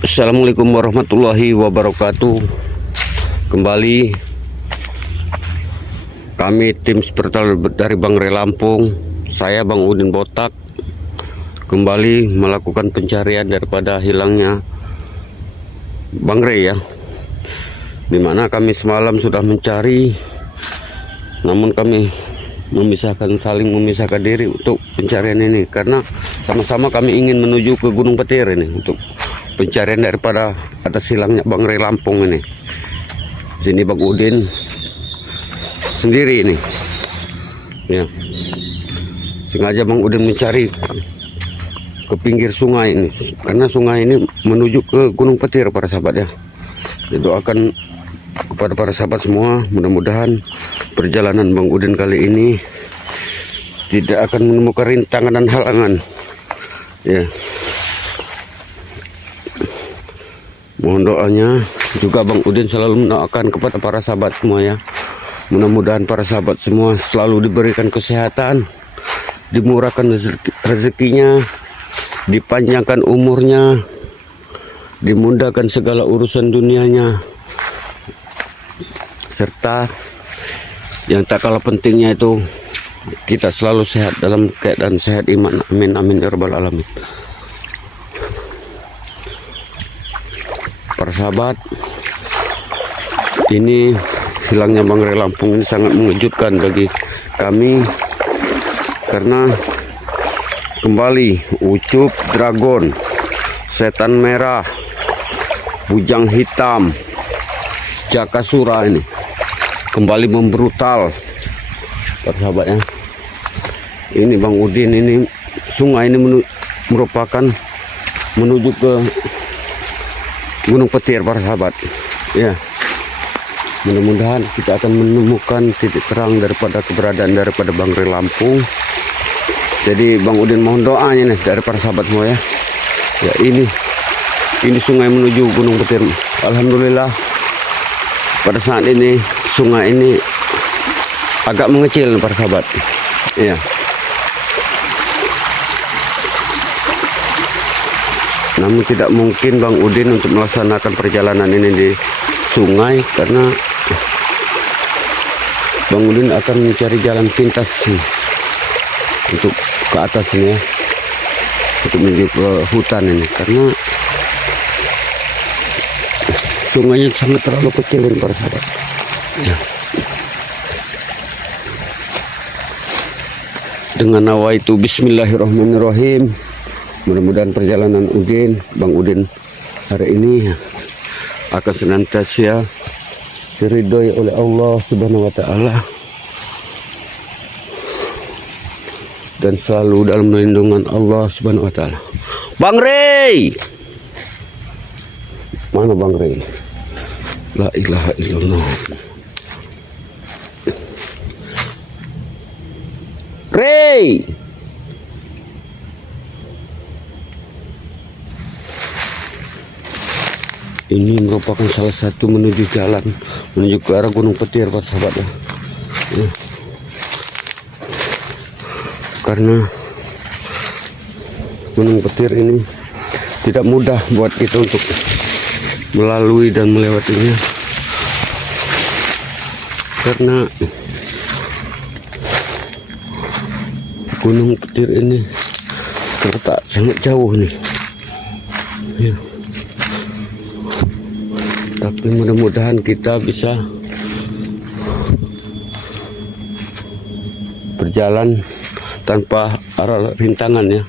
Assalamualaikum warahmatullahi wabarakatuh. Kembali kami tim Spertal dari Bangre Lampung, saya Bang Udin Botak, kembali melakukan pencarian daripada hilangnya Bangre ya. Dimana kami semalam sudah mencari, namun kami saling memisahkan diri untuk pencarian ini karena sama-sama kami ingin menuju ke Gunung Petir ini untuk pencarian daripada atas hilangnya Bangre Lampung ini. Sini Bang Udin sendiri ini ya, sengaja Bang Udin mencari ke pinggir sungai ini karena sungai ini menuju ke Gunung Petir para sahabat ya. Doakan kepada para sahabat semua, mudah-mudahan perjalanan Bang Udin kali ini tidak akan menemukan rintangan dan halangan ya. Mohon doanya juga Bang Udin selalu mendoakan kepada para sahabat semua ya. Mudah-mudahan para sahabat semua selalu diberikan kesehatan, dimurahkan rezekinya, dipanjangkan umurnya, dimudahkan segala urusan dunianya, serta yang tak kalah pentingnya itu kita selalu sehat dalam keadaan sehat iman. Amin amin ya rabbal alamin. Para sahabat, ini hilangnya Bangre Lampung ini sangat mengejutkan bagi kami karena kembali Ucup Dragon, Setan Merah, Bujang Hitam, Jakasura ini kembali membrutal para sahabat ya. Ini Bang Udin, ini sungai ini merupakan menuju ke Gunung Petir para sahabat ya. Mudah-mudahan kita akan menemukan titik terang daripada keberadaan daripada Bangre Lampung. Jadi Bang Udin mohon doanya nih dari para sahabat semua ya. Ya ini sungai menuju Gunung Petir. Alhamdulillah pada saat ini sungai ini agak mengecil para sahabat ya. Namun tidak mungkin Bang Udin untuk melaksanakan perjalanan ini di sungai karena Bang Udin akan mencari jalan pintas untuk ke atas ini ya, untuk menuju ke hutan ini karena sungainya sangat terlalu kecil ini para sahabat ya. Dengan nawaitu bismillahirrahmanirrahim, mudah-mudahan perjalanan Bang Udin hari ini akan senantiasa diridhoi oleh Allah Subhanahu wa taala dan selalu dalam lindungan Allah Subhanahu wa taala. Bang Rey. Mana Bang Rey? La ilaha illallah. Rey. Ini merupakan salah satu menuju jalan menuju ke arah Gunung Petir para sahabat ya. Karena Gunung Petir ini tidak mudah buat kita untuk melalui dan melewatinya karena Gunung Petir ini terletak sangat jauh nih ya. Tapi mudah-mudahan kita bisa berjalan tanpa arah rintangan ya.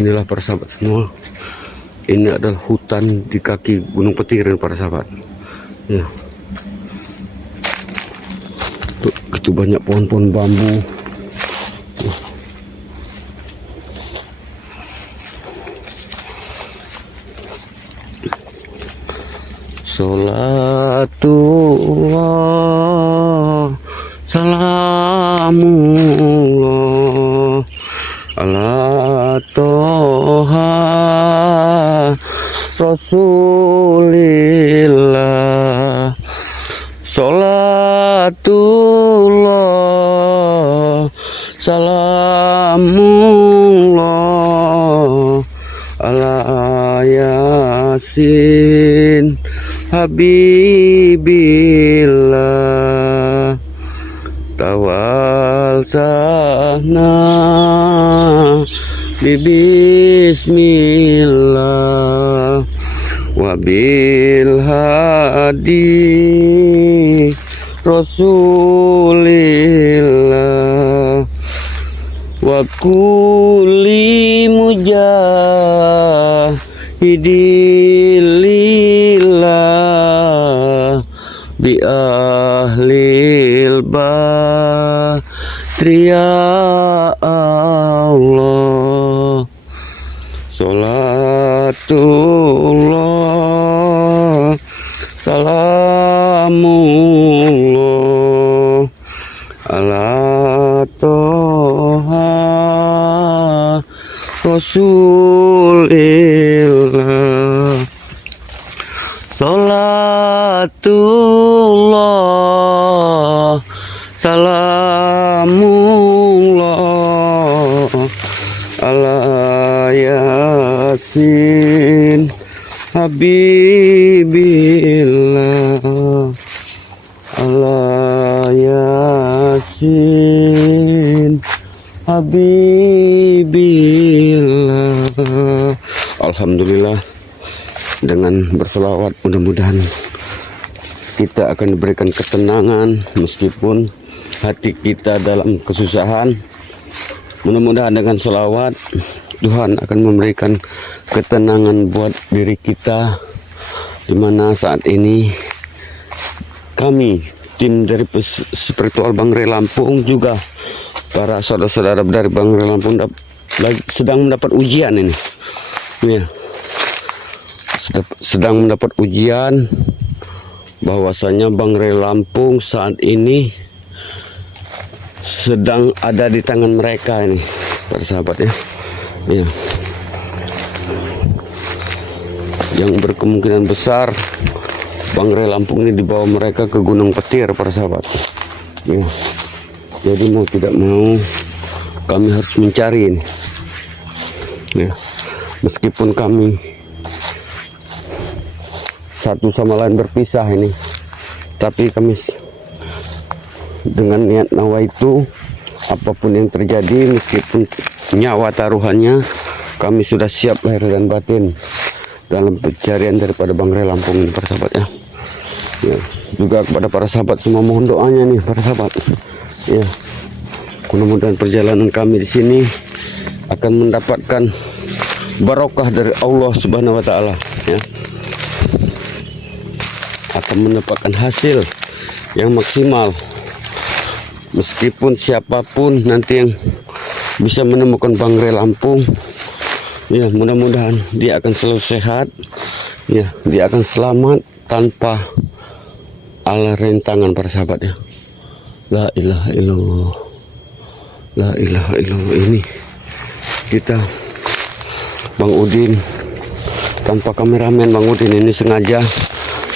Inilah para sahabat semua, ini adalah hutan di kaki Gunung Petir para sahabat ya. Begitu banyak pohon-pohon bambu. Salatullah salamullah ala toha rasulillah. Salatullah salamullah Yasin Habibillah Tawal sana Bismillah Wabil hadi Rasulillah Wa kulli mujahidillah Bi ahlil badri ya Allah Salatullah Salamullah Ala Toha Rasulillah Salatullah Salamullah Ala Yasin Habibillah Ala Yasin Habibillah. Alhamdulillah, dengan berselawat mudah-mudahan kita akan diberikan ketenangan meskipun hati kita dalam kesusahan. Mudah-mudahan dengan selawat Tuhan akan memberikan ketenangan buat diri kita, dimana saat ini kami tim dari Spiritual Bangre Lampung juga para saudara-saudara dari Bangre Lampung sedang mendapat ujian ini ya, sedang mendapat ujian bahwasanya Bangre Lampung saat ini sedang ada di tangan mereka ini para sahabat ya. Ya, yang berkemungkinan besar Bangre Lampung ini dibawa mereka ke Gunung Petir para sahabat ya. Jadi mau tidak mau kami harus mencari ini ya. Meskipun kami satu sama lain berpisah ini, tapi kami dengan niat nawaitu apapun yang terjadi, meskipun nyawa taruhannya, kami sudah siap lahir dan batin dalam pencarian daripada Bangre Lampung ini para sahabat ya. Ya, juga kepada para sahabat semua mohon doanya nih para sahabat ya. Mudah-mudahan perjalanan kami di sini akan mendapatkan barokah dari Allah Subhanahu wa taala ya. Akan mendapatkan hasil yang maksimal. Meskipun siapapun nanti yang bisa menemukan Bangre Lampung ya, mudah-mudahan dia akan selalu sehat ya, dia akan selamat tanpa ala rintangan para sahabat ya. La ilaha illallah, la ilaha illallah. Ini kita Bang Udin tanpa kameramen, Bang Udin ini sengaja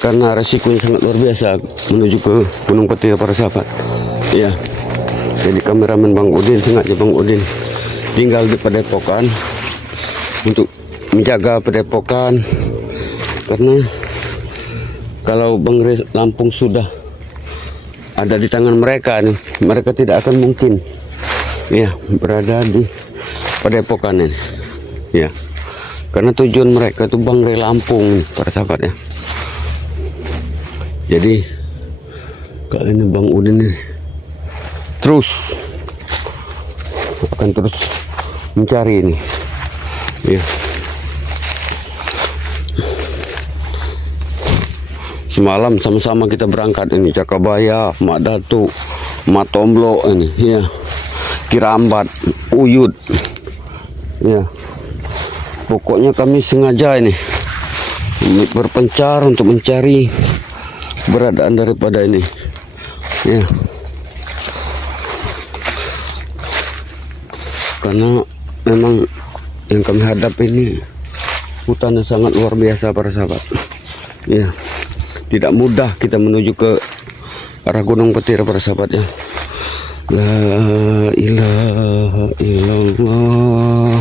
karena resikonya sangat luar biasa menuju ke Gunung Petir para sahabat ya. Jadi kameramen Bang Udin sengaja Bang Udin tinggal di Padepokan untuk menjaga Padepokan, karena kalau Bangre Lampung sudah ada di tangan mereka nih, mereka tidak akan mungkin ya berada di Padepokan ini ya, karena tujuan mereka itu Bangre Lampung para sahabat ya. Jadi kali ini Bang Udin nih akan terus mencari ini ya. Semalam sama-sama kita berangkat ini, Cakabaya, Mak Datu, Mak Tomblo ini ya, Kirambat, Uyut ya. Pokoknya kami sengaja ini berpencar untuk mencari keberadaan daripada ini ya, karena memang yang kami hadapi ini hutan yang sangat luar biasa para sahabat ya. Tidak mudah kita menuju ke arah Gunung Petir para sahabat ya. La ilaha illallah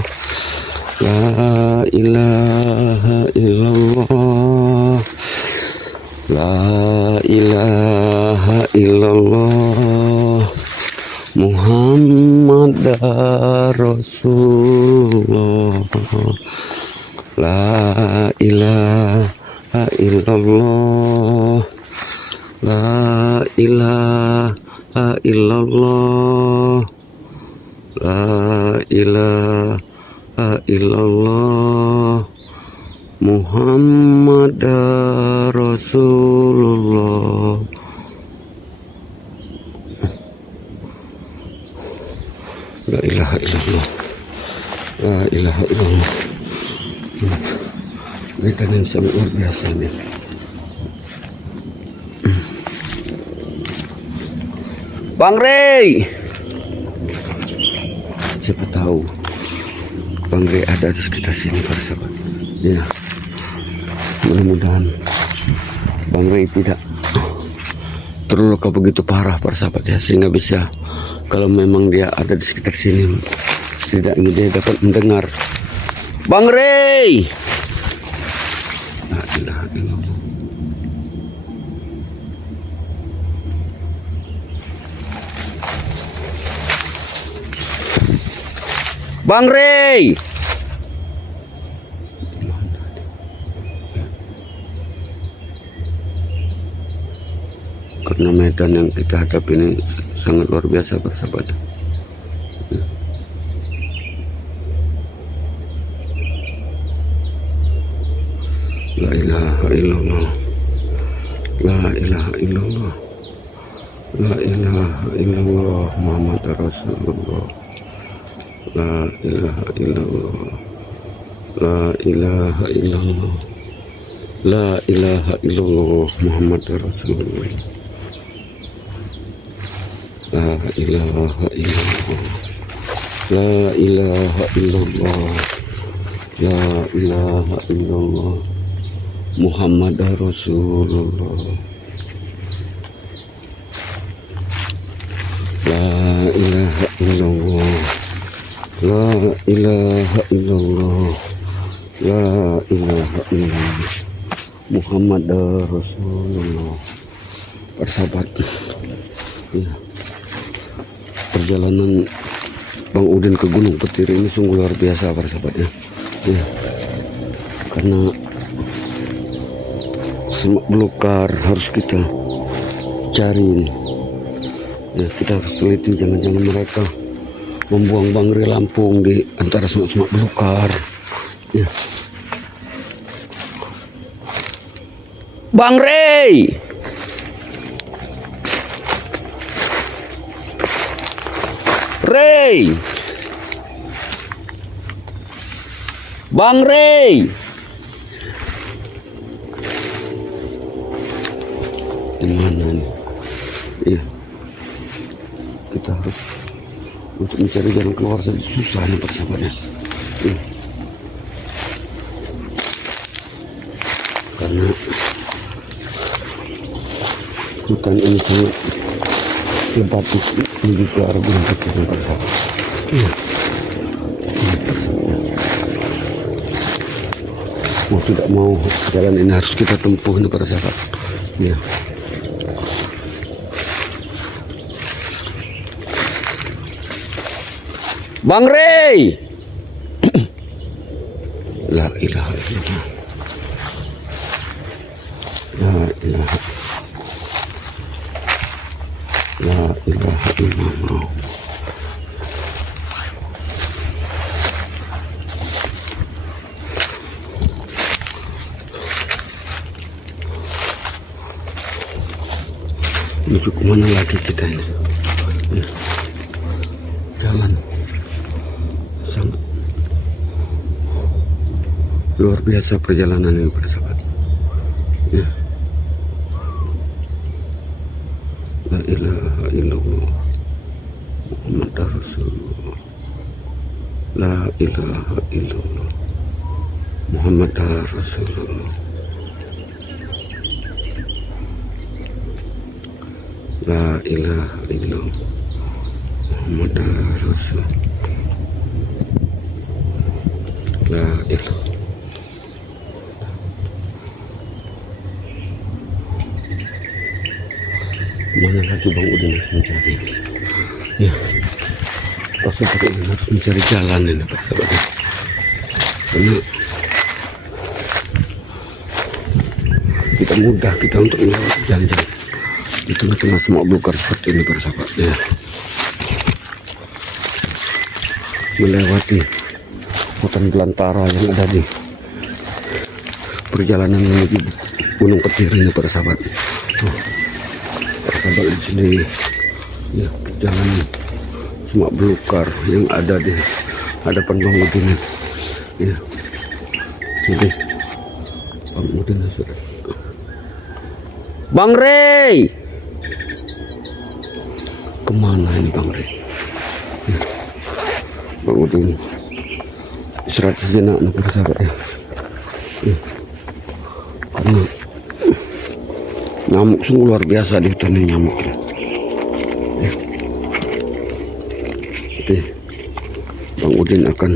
La ilaha illallah. La ilaha illallah. Muhammad Rasulullah. La ilaha illallah. La ilaha illallah. La ilaha illallah. Muhammad Rasulullah. La ilaha illallah. La ilaha illallah. Mereka yang sangat luar biasa nih. Bang Rey, siapa tahu Bang Rey ada di sekitar sini para sahabat. Ya, mudah-mudahan Bang Rey tidak terluka begitu parah para sahabat ya, sehingga bisa, kalau memang dia ada di sekitar sini, setidaknya dia dapat mendengar. Bang Rey, la ilaha illallah. Bang Rey, karena medan yang kita hadapi ini sangat luar biasa persahabat. La ilaha illallah. La ilaha illallah. La ilaha illallah Muhammad Rasulullah. La ilaha illallah. La ilaha illallah. La ilaha illallah Muhammad Rasulullah. La ilaha illallah. La ilaha illallah. La ilaha illallah Muhammad Rasulullah. La ilaha illallah. La ilaha illallah. La ilaha illallah Muhammad Rasulullah. Persahabat ya, perjalanan Bang Udin ke Gunung Petir ini sungguh luar biasa persahabat ya. Ya, karena semak belukar harus kita cari ini. Ya, kita harus teliti, jangan-jangan mereka membuang Bang Rey Lampung di antara semak-semak belukar. Ya. Bang Rey, Rey, Bang Rey, di mana nih? Iya, kita harus untuk mencari jalan keluar saja susah nih persahabatnya. Iya. Karena hutan ini sangat lebat menuju ke arah Gunung Petir persahabat. Iya. Mau tidak mau jalan ini harus kita tempuh nih para sahabat. Ya. Bang Rey. La ilaha illallah. La ilaha. La ilaha illallah. Menuju kemana lagi kita ini? Ya. Jalan sangat luar biasa perjalanan ini persahabat. Ya. La ilaha illallah Muhammad Rasulullah. La ilaha illallah Muhammad Rasulullah. La ilaha illallah Muhammad Rasul. Nah, itu. Mana lagi Bang Udin mencari? Ya, pasti harus mencari jalan ini persahabat. Karena tidak mudah kita untuk melewati jalan-jalan di tengah-tengah semak belukar seperti ini persahabat ya. Melewati hutan belantara yang ada di perjalanan menuju Gunung Petir ini persahabat. Persahabat di sini ya, jalan semak belukar yang ada di hadapan Bang Udin ya. Jadi Bang Udin sudah. Bang Rey, kemana ini Bang Rey? Ya. Bang Udin istirahat sejenak nih persahabat ya. Ya. Karena nyamuk sungguh luar biasa di hutan ini nyamuk ya. Ya. Jadi Bang Udin akan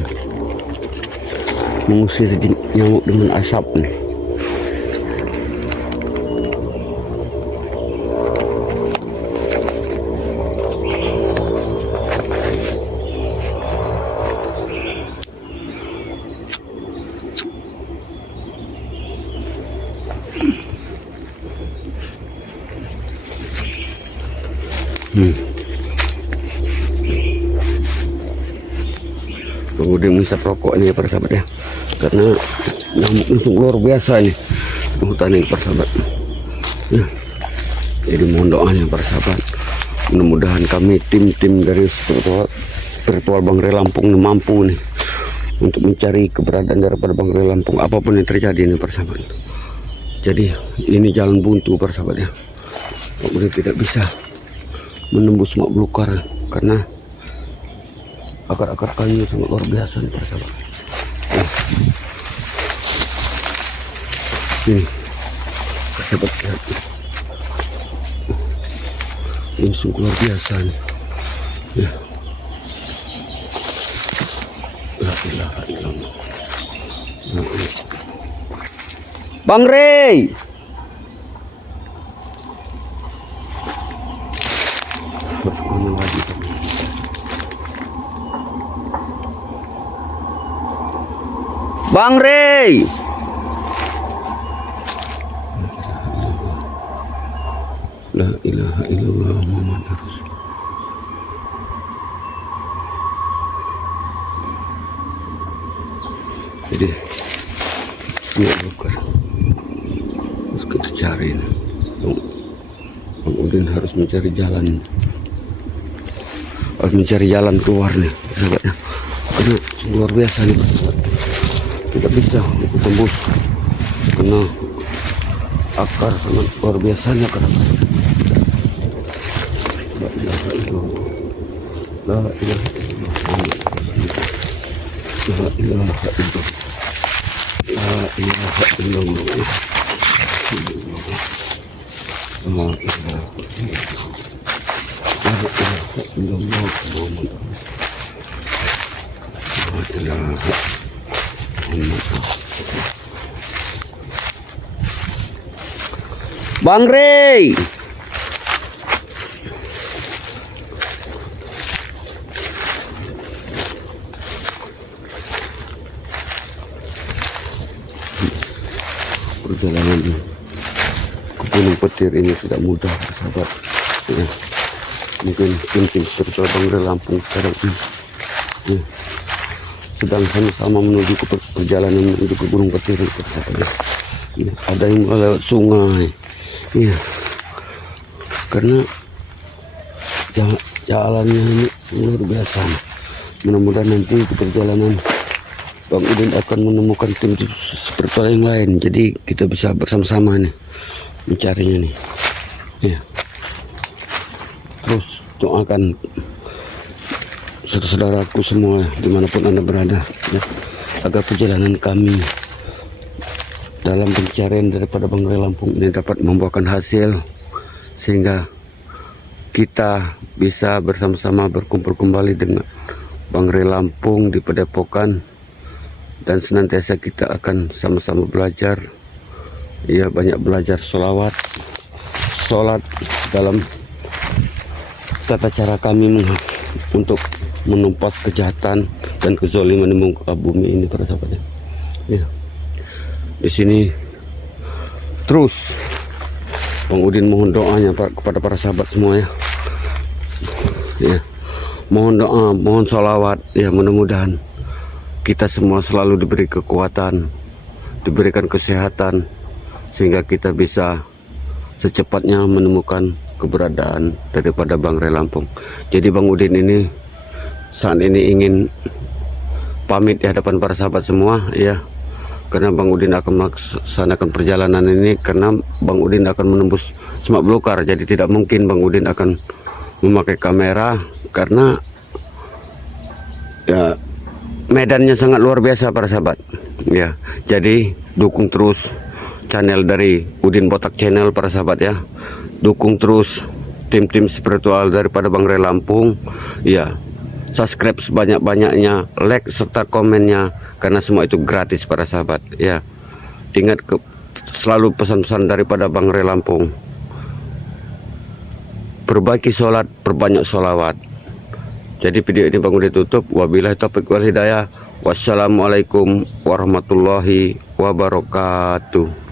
mengusir nyamuk dengan asap nih. Kemudian bisa rokok ini ya persahabat ya, karena nyamuk itu luar biasa nih hutan ini persahabat ya. Jadi mohon doanya persahabat, mudah-mudahan kami tim-tim dari spiritual Bang Rey Lampung ini mampu nih untuk mencari keberadaan daripada Bang Rey Lampung apapun yang terjadi nih persahabat. Jadi ini jalan buntu persahabat ya, kemudian tidak bisa menembus semak belukar karena akar-akar kayu sangat luar biasa nih persahabat. Ini persahabat lihat, ini sungguh luar biasa nih ya. La ilaha illallah. Bang Rey, berkemana lagi Bang Rey? La ilaha illallah Muhammad Rasul. Jadi semua bukan harus kita cari nih. Bang Udin harus mencari jalan, harus mencari jalan keluar nih sahabatnya, karena luar biasa nih sahabat. Tidak bisa tembus karena akar sangat luar biasanya karena la ilaha illallah, la ilaha illallah, la ilaha illallah, la ilaha illallah, la ilaha illallah, la ilaha Bang Rey, perjalanan ke Gunung Petir ini tidak mudah sahabat ya. Mungkin tim-tim spiritual Bang Rey Lampung sekarang ini ya, sedang sama-sama menuju ke perjalanan menuju ke Gunung Petir ya. Ya, ada yang lewat sungai ya, karena jalannya ini luar biasa. Mudah-mudahan nanti di perjalanan Bang Udin akan menemukan tim spiritual yang lain, jadi kita bisa bersama-sama nih mencarinya nih ya. Terus doakan saudara-saudaraku semua dimanapun Anda berada ya, agar perjalanan kami dalam pencarian daripada Bang Rey Lampung ini dapat membuahkan hasil, sehingga kita bisa bersama-sama berkumpul kembali dengan Bang Rey Lampung di Padepokan dan senantiasa kita akan sama-sama belajar, ya, banyak belajar sholat dalam tata cara kami untuk menumpas kejahatan dan kezaliman di muka bumi ini, para sahabat. Ya, di sini terus Bang Udin mohon doanya kepada para sahabat semua, ya. Ya, mohon doa, mohon sholawat, ya, mudah-mudahan kita semua selalu diberi kekuatan, diberikan kesehatan, sehingga kita bisa secepatnya menemukan keberadaan daripada Bang Ray Lampung. Jadi Bang Udin ini saat ini ingin pamit di hadapan para sahabat semua, ya, karena Bang Udin akan melaksanakan perjalanan ini, karena Bang Udin akan menembus Semak Belukar. Jadi tidak mungkin Bang Udin akan memakai kamera, karena ya medannya sangat luar biasa, para sahabat, ya. Jadi dukung terus channel dari Udin Botak Channel, para sahabat, ya. Dukung terus tim-tim spiritual daripada Bang Ray Lampung, ya. Subscribe sebanyak-banyaknya, like serta komennya, karena semua itu gratis, para sahabat, ya. Ingat selalu pesan-pesan daripada Bang Ray Lampung, perbaiki sholat, perbanyak sholawat. Jadi video ini Bang Udin tutup. Wabillahi taufiq wal hidayah. Wassalamualaikum warahmatullahi wabarakatuh.